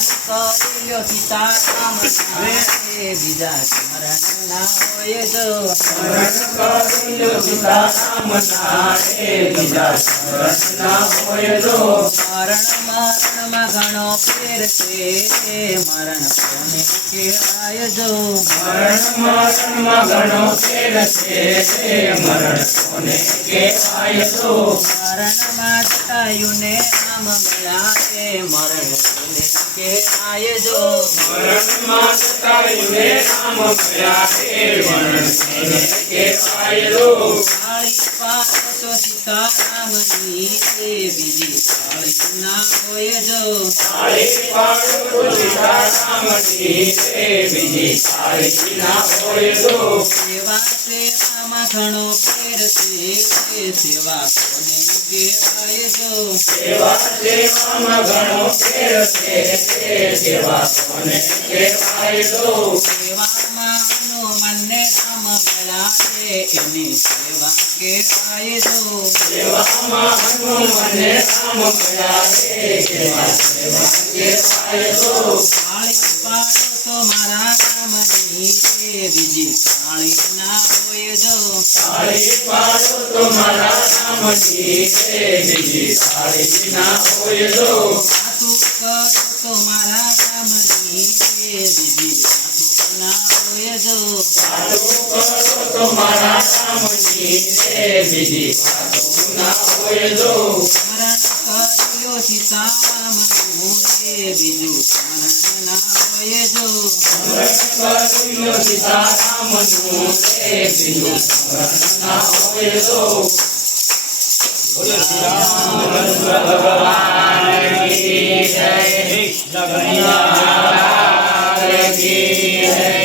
કરી લ્યો સીતારામ બીજા સ્મરણ ના હોય જો સ્મરણ કરી લ્યો સીતારામ બીજા સ્મરણ ના હોય જો મરણ મરણમાં ઘણો ફેર છે મરણ કોને કહેવાય જો મરણ મરણમાં ઘણો ફેર છે મરણ કોને કહેવાય જો મરણમાં જટાયુને આમ મળાય મરણ કોને કહેવાય જો મરણમાં જટાયુને આમ મળ્યા મરણ કોને કહેવાય જો થાળી પાડો સીતારામની બીજી થાળી ના હોય જો થાળી પાડો સીતારામની બીજી થાળી ના હોય જો સેવા સેવામાં ઘણો ફેર છે સેવા કોને કહેવાય જો સેવા સેવામાં ઘણો ફેર છે સેવા કોને કહેવાય જો સેવામાં હનુમાનને રામ મળાય એની સેવા કહેવાય જો સેવામાં હનુમાનને રામ મળ્યા સેવા કહેવાય જો થાળી પાડો તો મારા રામની બીજી થાળી ના હોય જો થાળી પાડો તો મારા રામની બીજી થાળી ના હોય જો વાતું કરો તો મારા રામની બીજી વાતું ના હોય જો વાતો કરો તો મારા રામની બીજી વાતો ના હોય જો સ્મરણ કર્યો સીતારામનું બીજું સ્મરણ ના હોય જો સ્મરણ કર્યો સીતારામનું બીજું સ્મરણ ના હોય જો બોલો શ્રી રામચંદ્ર ભગવાન કી જય કૃષ્ણ કનૈયા લાલ કી જય।